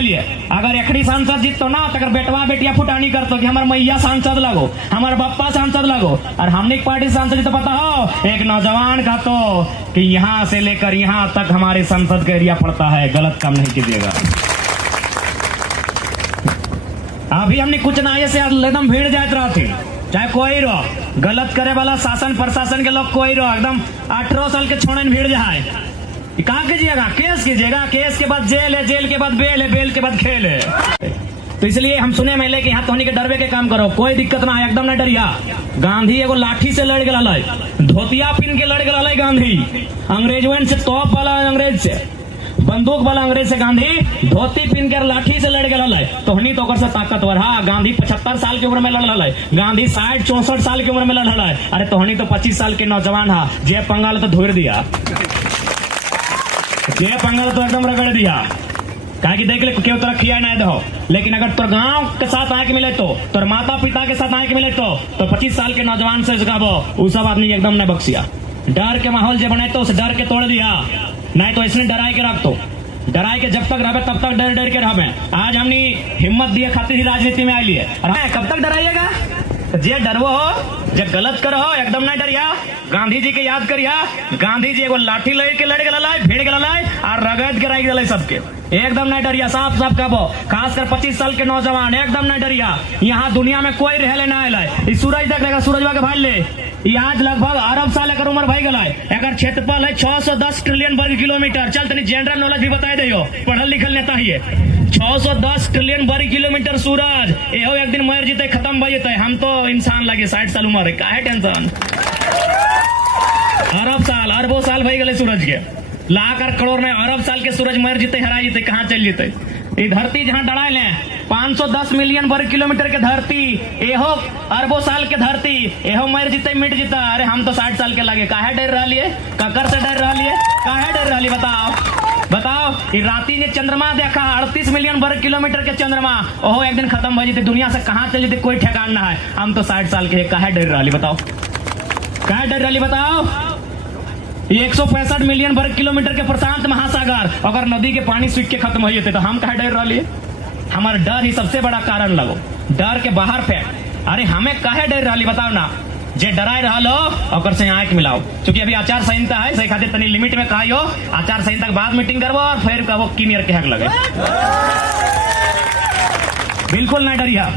ले लिए। अगर एकड़ी सांसद जीतो ना तो बेटवा बेटिया फुटानी करतो कि हमारे मैया सांसद लगो, हमारे बप्पा सांसद लगो। और हमने पार्टी सांसद तो पता हो एक नौजवान का तो कि यहाँ से लेकर यहाँ तक हमारे संसद का एरिया पड़ता है, गलत काम नहीं कीजिएगा। अभी हमने कुछ ना से एकदम भीड़ जात रहा थी, चाहे कोई रहो, गलत करे वाला शासन प्रशासन के लोग कोई रहो, एकदम 18 साल के छोड़े भीड़ जाए। कहाँ कीजिएगा? केस कीजिएगा, केस के बाद जेल है, जेल के बाद बेल है, बेल के बाद खेल है। तो इसलिए हम सुने मिले कि यहाँ तोहनी के डरवे के काम करो, कोई दिक्कत ना है, एकदम ना डरिया। गांधी एगो लाठी से लड़ गया, धोतिया पिन के लड़ गया गांधी, अंग्रेजवन से तोप वाला अंग्रेज से, बंदूक वाला अंग्रेज से गांधी धोती पिन कर लाठी से लड़ गया। तोहनी तो से ताकतवर। हाँ, गांधी 75 साल की उम्र में लड़ रहा है, गांधी 60-64 साल की उम्र में लड़ रहा है। अरे तोहनी तो 25 साल के नौजवान हा, जे पंगाल तो धोर दिया, जे पंगाल तो एकदम रगड़ दिया। कहा कि देख ले क्यों तोरा खिया नहीं दो, लेकिन अगर तोर गांव के साथ आके मिले तो, तोर माता पिता के साथ आके मिले तो 25 साल के नौजवान से वो सब आदमी एकदम नहीं बख्शिया। डर के माहौल जो बने तो उस डर के तोड़ दिया, नहीं तो इसने डराए के रख, तो डराए के जब तक रहे तब तक डर डर के रहे। आज हमने हिम्मत दिए खातिर ही राजनीति में आई लिए। कब तक डराइएगा? जे डरवो हो, जे गलत करो हो, एकदम नहीं डरिया। गांधी जी के याद करिया, गांधी जी एगो लाठी लेके लड़ गए, भीड़ गए और रगड़ के रख दिले सबके, एकदम नहीं डरिया। साफ साफ कहो, खासकर 25 साल के नौजवान एकदम नहीं डरिया। यहाँ दुनिया में कोई रहले ना आए, सूरज देख लेगा, सूरजवा के भाई ले, आज लगभग अरब साल एक उम्र भाई गला। अगर क्षेत्रफल है 610 ट्रिलियन वर्ग किलोमीटर। चल तनी जनरल नॉलेज भी बता दे, पढ़ल लिखल नेता ही है। 610 ट्रिलियन वर्ग किलोमीटर सूरज, एहो एक दिन मर जीते, खत्म हो जेते। हम तो इंसान लगे 60 साल उम्र है, काहे टेंशन। अरब साल अरबों साल भाई गले सूरज के, लाख और करोड़ में अरब साल के सूरज मर जीते, हरा जीते, कहाँ चल जीते। ये धरती जहाँ डराए ले 510 मिलियन वर्ग किलोमीटर के धरती, एहो अरबों साल के धरती, एहो मर जीते, मिट जीता। अरे हम तो 60 साल के लगे, काहे डर रहा लिए, ककर से डर रहा लिए, काहे डर रहा लिए, बताओ। ये राती ने चंद्रमा देखा, 38 मिलियन वर्ग किलोमीटर के चंद्रमा, ओहो एक दिन खत्म हो जीते, दुनिया से कहाँ चल जीते कोई ठिकाना ना है। हम तो 60 साल के, काहे डर रहा लिए, बताओ, काहे डर रहा लिए, बताओ। 165 मिलियन वर्ग किलोमीटर के प्रशांत महासागर, अगर नदी के पानी सूख के खत्म हो जाते तो हम कहे डर रहा लिए। हमारा डर ही सबसे बड़ा कारण लगो, डर के बाहर फेंक। अरे हमें कहे डर रहा लिए, बताओ ना। जे डराए रहा लो और से आंख मिलाओ, क्योंकि अभी आचार संहिता है, सही खातिर तनी लिमिट में कहा आचार संहिता के बाद मीटिंग करवो और फिर कहो कीनियर के हक लगे। बिल्कुल ना डरिया,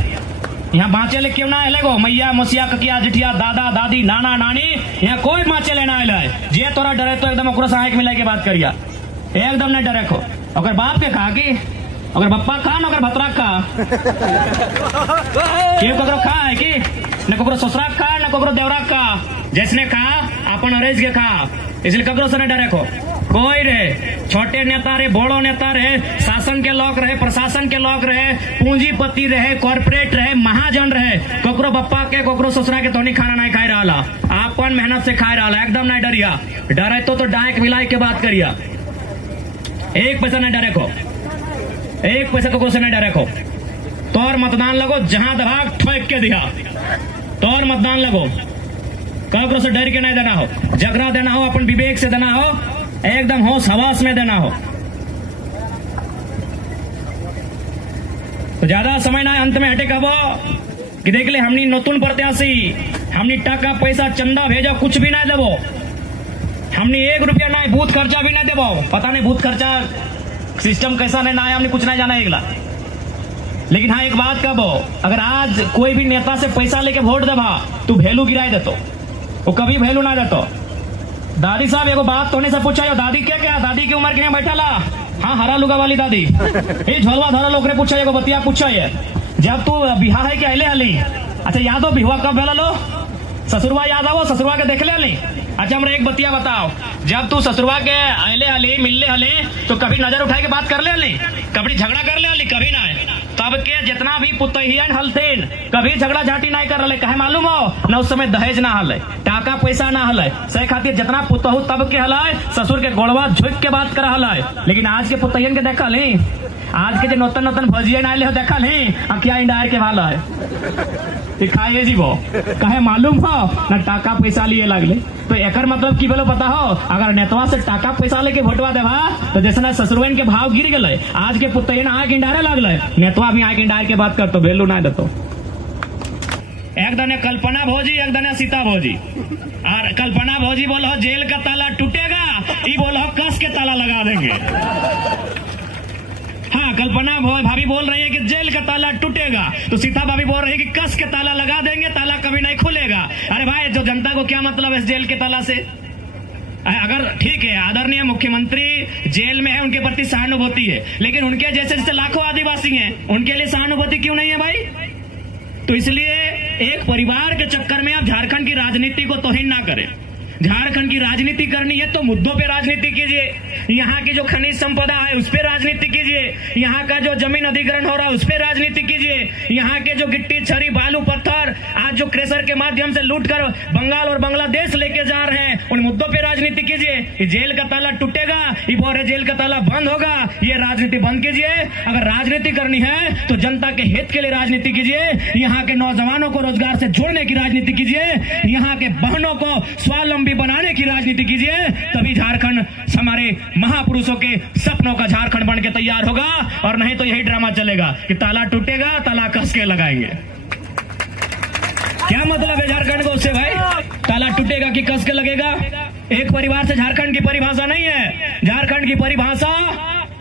यहाँ बाँचे ले क्यों ना लगो, मैया मसिया ककिया जिठिया दादा दादी नाना नानी, यहाँ कोई बाँचे लेना है। जे तोरा डरे तो एकदम ओकरा से आंख मिला के बात करिया, एकदम नहीं डरे खो। अगर बाप के खा की, अगर बप्पा खा न, अगर भतरा खा, क्यों ककरो खा है कि न ककरो ससुरा खा, न ककरो देवरा खा, जैसने खा अपन अरेज के खा, इसलिए ककरो से नहीं डरे खो। कोई रहे, छोटे नेता रहे, बड़ो नेता रहे, शासन के लोग रहे, प्रशासन के लोग रहे, पूंजीपति रहे, कॉर्पोरेट रहे, महाजन रहे, ककरो बप्पा के ककरो ससुरा के तोनी खाना नहीं खाए रहा, अपन मेहनत से खाए रहा, एकदम नहीं डरिया। डरे तो डांक मिलाई के बात करिया, एक पैसा नहीं डरे को, एक पैसा ककरो से नहीं डरे को। तोर मतदान लगो, जहां दभाग ठोक के दिया, तोर मतदान लगो, ककरो से डर के नहीं देना हो, झगड़ा देना हो, अपन विवेक से देना हो, एकदम होश हवास में देना हो। तो ज्यादा समय ना अंत में हटे कबो कि देख ले हमनी नतून प्रत्याशी, हमनी टाका पैसा चंदा भेजो, कुछ भी नहीं देवो, हमनी 1 रुपया नहीं, बूथ खर्चा भी नहीं देवो। पता नहीं बूथ खर्चा सिस्टम कैसा नहीं ना है, हमने कुछ नहीं जाना एकला। लेकिन हाँ एक बात कहो, अगर आज कोई भी नेता से पैसा लेके वोट देवा तू वैल्यू गिराए देतो, वो कभी वैल्यू ना देतो। दादी साहब एगो बात तोने से पूछा, दादी क्या क्या, दादी की उम्र के बैठा ला, हाँ हरा लुगा वाली दादी, ये झोलवा धरा लोग पूछा, एगो बतिया पूछा है, जब तू बिहार है कि अले हली, अच्छा याद हो बिहुआ कब भेला लो, ससुरवा याद आओ, ससुरवा के देख ले हली। अच्छा हमरा एक बतिया बताओ, जब तू ससुरवा के अले हली, मिलले हली, तो कभी नजर उठाए के बात कर ले हली, कभी झगड़ा कर ले हली, कभी ना। तब के जितना भी पुतहियन हलतेन कभी झगड़ा झाटी नहीं कर रहे, कहे मालूम हो न, उस समय दहेज ना हले, टाका पैसा ना हले, सही खातिर जितना पुतहु तब के हलाय, ससुर के गोड़वा झुक के बात कर हलाय। लेकिन आज के पुतहियन के देखा ली, आज के जो नूतन नूतन भजिया नाले हो देखा नहीं क्या इंडायर के वाला है खाइए जी वो कहे मालूम हो ना टाका पैसा लिए लगले तो एकर मतलब की बोलो पता हो अगर नेतवा से टाका पैसा लेके भोटवा देवा तो जैसे ना ससुरवन के भाव गिर गए आज के पुतैन आके इंडारे लगले नेतवा भी आके इंडार के बात कर तो वैल्यू ना देतो एक दने कल्पना भौजी एक दने सीता भौजी और कल्पना भौजी बोलो जेल का ताला टूटेगा ये बोलो कस के ताला लगा देंगे हाँ कल्पना भाभी बोल रही है कि जेल का ताला टूटेगा तो सीता भाभी बोल रही है कि कस के ताला लगा देंगे ताला कभी नहीं खुलेगा। अरे भाई जो जनता को क्या मतलब है इस जेल के ताला से अगर ठीक है आदरणीय मुख्यमंत्री जेल में है उनके प्रति सहानुभूति है लेकिन उनके जैसे जैसे लाखों आदिवासी हैं उनके लिए सहानुभूति क्यों नहीं है भाई। तो इसलिए एक परिवार के चक्कर में आप झारखंड की राजनीति को तौहीन ना करें। झारखंड की राजनीति करनी है तो मुद्दों पे राजनीति कीजिए। यहाँ की जो खनिज संपदा है उस पे राजनीति कीजिए। यहाँ का जो जमीन अधिग्रहण हो रहा है उस पे राजनीति कीजिए। यहाँ के जो गिट्टी छरी बालू पत्थर आज जो क्रेशर के माध्यम से लूट कर बंगाल और बांग्लादेश लेके जा रहे हैं उन मुद्दों पे राजनीति कीजिए। जेल का ताला टूटेगा ये बोल रहे जेल का ताला बंद होगा ये राजनीति बंद कीजिए। अगर राजनीति करनी है तो जनता के हित के लिए राजनीति कीजिए। यहाँ के नौजवानों को रोजगार से जोड़ने की राजनीति कीजिए। यहाँ के बहनों को स्वावलंबी बनाने की राजनीति कीजिए। तभी झारखंड हमारे महापुरुषों के सपनों का झारखंड बन के तैयार होगा और नहीं तो यही ड्रामा चलेगा कि ताला टूटेगा ताला कस के लगाएंगे। क्या मतलब है झारखंड को उससे भाई ताला टूटेगा कि कस के लगेगा। एक परिवार से झारखंड की परिभाषा नहीं है। झारखंड की परिभाषा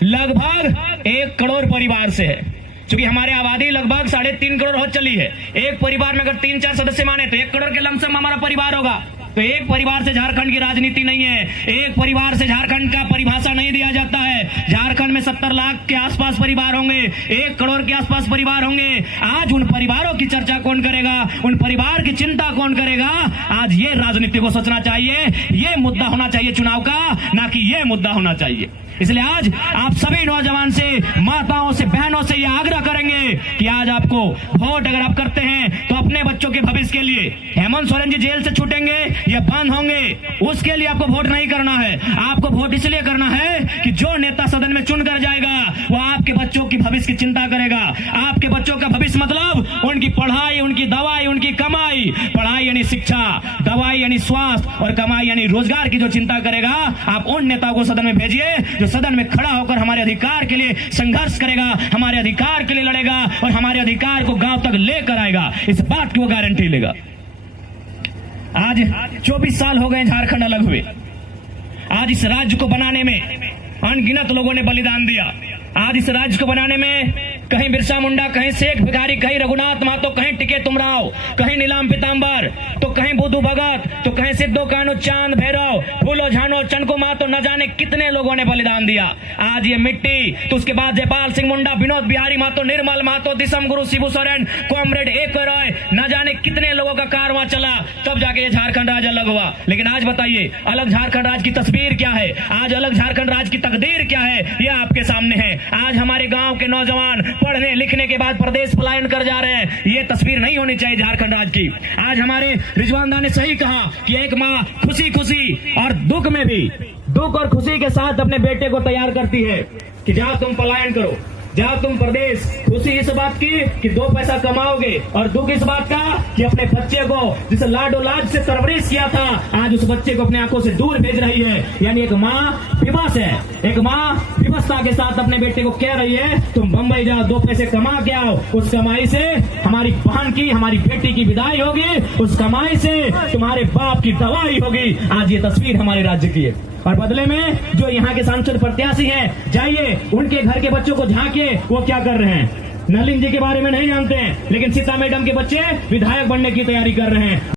लगभग 1 करोड़ परिवार से है। क्योंकि हमारी आबादी लगभग 3.5 करोड़ हो चली है। एक परिवार में अगर 3-4 सदस्य माने तो 1 करोड़ के लमसम हमारा परिवार होगा। तो एक परिवार से झारखंड की राजनीति नहीं है। एक परिवार से झारखंड का परिभाषा नहीं दिया जाता है। झारखंड में 70 लाख के आसपास परिवार होंगे 1 करोड़ के आसपास परिवार होंगे। आज उन परिवारों की चर्चा कौन करेगा उन परिवार की चिंता कौन करेगा। आज ये राजनीति को सोचना चाहिए। ये मुद्दा होना चाहिए चुनाव का ना कि ये मुद्दा होना चाहिए। इसलिए आज आप सभी नौजवान से माताओं से बहनों से ये आग्रह करेंगे कि आज आपको वोट अगर आप करते हैं तो अपने बच्चों के भविष्य के लिए हेमंत सोरेन जी जेल से छूटेंगे या बंद होंगे उसके लिए आपको वोट नहीं करना है। आपको वोट इसलिए करना है कि जो नेता सदन में चुन कर जाएगा वो आपके बच्चों की भविष्य की चिंता करेगा। आपके बच्चों का भविष्य मतलब उनकी पढ़ाई उनकी दवाई उनकी कमाई। पढ़ाई यानी शिक्षा दवाई यानी स्वास्थ्य और कमाई यानी रोजगार की जो चिंता करेगा आप उन नेताओं को सदन में भेजिए जो सदन में खड़ा होकर हमारे अधिकार के लिए संघर्ष करेगा हमारे अधिकार के लिए लड़ेगा और हमारे अधिकार को गांव तक लेकर आएगा। इस बात की वो गारंटी लेगा। आज 24 साल हो गए झारखंड अलग हुए। आज इस राज्य को बनाने में अनगिनत लोगों ने बलिदान दिया। आज इस राज्य को बनाने में कहीं बिरसा मुंडा कहीं शेख भिखारी कहीं रघुनाथ महतो कहीं टिके तुमराव कहीं नीलाम पीताम्बर तो कहीं बुद्धू भगत तो कहीं सिद्धो कान्हू चांद भैरव फूलो झानो चनको महतो न जाने कितने लोगों ने बलिदान दिया। आज ये मिट्टी तो उसके बाद जयपाल सिंह मुंडा विनोद बिहारी महतो निर्मल महतो दिसम गुरु शिबू सोरेन कॉमरेड एक रॉय न जाने कितने लोगों का कारवां चला तब जाके ये झारखंड राज्य अलग हुआ। लेकिन आज बताइए अलग झारखंड राज्य की तस्वीर क्या है। आज अलग झारखंड राज्य की तकदीर क्या है ये आपके सामने है। आज हमारे गांव के नौजवान पढ़ने लिखने के बाद प्रदेश पलायन कर जा रहे हैं। ये तस्वीर नहीं होनी चाहिए झारखंड राज्य की। आज हमारे रिजवान दा ने सही कहा कि एक माँ खुशी खुशी और दुख में भी दुख और खुशी के साथ अपने बेटे को तैयार करती है कि जाओ तुम पलायन करो जाओ तुम प्रदेश। खुशी इस बात की कि 2 पैसा कमाओगे और दुख इस बात का कि अपने बच्चे को जिसे लाडो लाज से परवरिश किया था आज उस बच्चे को अपने आंखों से दूर भेज रही है। यानी एक माँ विवश है। एक माँ विवशता के साथ अपने बेटे को कह रही है तुम बंबई जाओ 2 पैसे कमा के आओ। उस कमाई से हमारी बहन की हमारी बेटी की विदाई होगी। उस कमाई से तुम्हारे बाप की दवाई होगी। आज ये तस्वीर हमारे राज्य की है और बदले में जो यहाँ के सांसद प्रत्याशी हैं जाइए उनके घर के बच्चों को झांकिए वो क्या कर रहे हैं। नलिन जी के बारे में नहीं जानते हैं लेकिन सीता मैडम के बच्चे विधायक बनने की तैयारी कर रहे हैं।